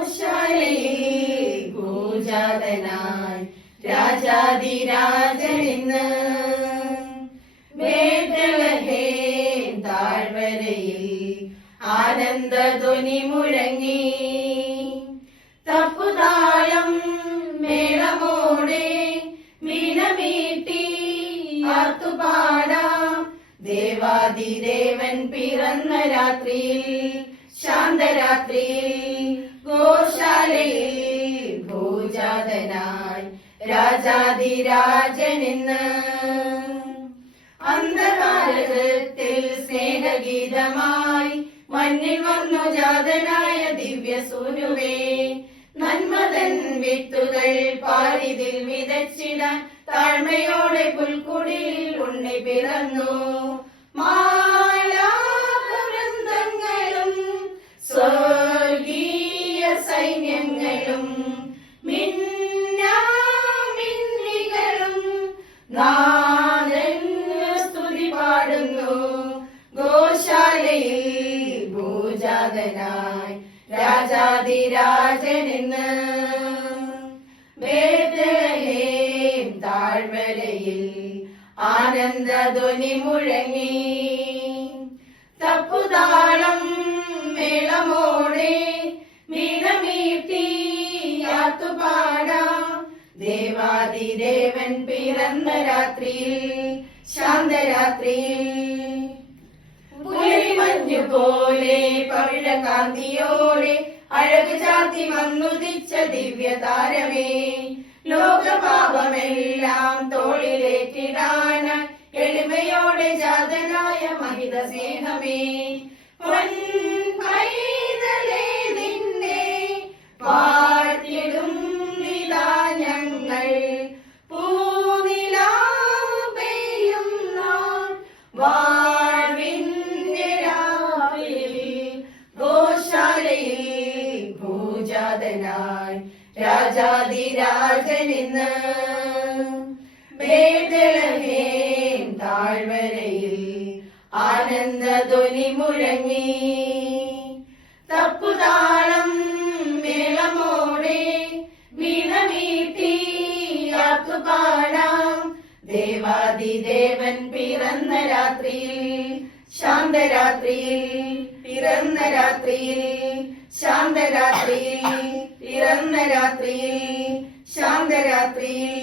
ഗോശാലയിൽ പൂജാതനായി രാജാതിരാജനിന്ന് ബേത്ലഹേം താഴ്വരയിൽ ആനന്ദധ്വനി മുഴങ്ങി. തപ്പുതാളം മേളമോടെ വീണമീട്ടി ആർത്തുപാടാം. ദേവാദിദേവൻ പിറന്ന രാത്രിയിൽ ശാന്തരാത്രിയിൽ ഗോശാലയിൽ ഭൂജാതനായി രാജാതിരാജനിന്ന്. അന്ധകാരത്തിൽ സ്നേഹഗീതമായി മണ്ണിൽ വന്നു ജാതനായ ദിവ്യസൂനുവേ, നന്മതൻ വിത്തുകൾ പാരിതിൽ വിതച്ചിടാൻ താഴ്മയോടെ പുൽക്കുടിയിൽ ഉണ്ണി പിറന്നു. മാലാഖവൃന്ദങ്ങളും സ്വർഗീയ സൈന്യങ്ങളും മിന്നാമിന്നികളും നാഥന് സ്തുതി പാടുന്നു. ഗോശാലയിൽ ഭൂജാതനായി രാജാതിരാജനിന്ന് ബേത്ലഹേം താഴ്വരയിൽ ആനന്ദധ്വനി മുഴങ്ങി. തപ്പുതാളം മേളമോടെ വീണമീട്ടി ആർത്തുപാടാം. ദേവാദിദേവൻ പിറന്ന രാത്രിയിൽ ശാന്തരാത്രിയിൽ പുലരിമഞ്ഞു പോലെ പവിഴകാന്തിയോടെ അഴക് ചാർത്തി വന്നുദിച്ച ദിവ്യതാരമേ, ലോകപാപമെല്ലാം തോളിലേറ്റിടാനായി എളിമയോടെ ജാതനായ മഹിത സ്നേഹമേ, പൊൻപൈതലേ നിന്നെ വാഴ്ത്തിടും നിതാ ഞങ്ങൾ. പൂനിലാവ് പെയ്യുന്ന വാഴ്വിന്റെ രാവിൽ ഗോശാലയിൽ ഭൂജാതനായി രാജാതിരാജനിന്ന് ബേത്ലഹേം താഴ്വരയിൽ ആനന്ദധ്വനി മുഴങ്ങി. തപ്പുതാളം മേളമോടെ വീണമീട്ടി ആർത്തുപാടാം. ദേവാദിദേവൻ പിറന്ന രാത്രിയിൽ ശാന്തരാത്രിയിൽ പിറന്ന രാത്രിയിൽ ശാന്തരാത്രിയിൽ പിറന്ന രാത്രിയിൽ ശാന്തരാത്രിയിൽ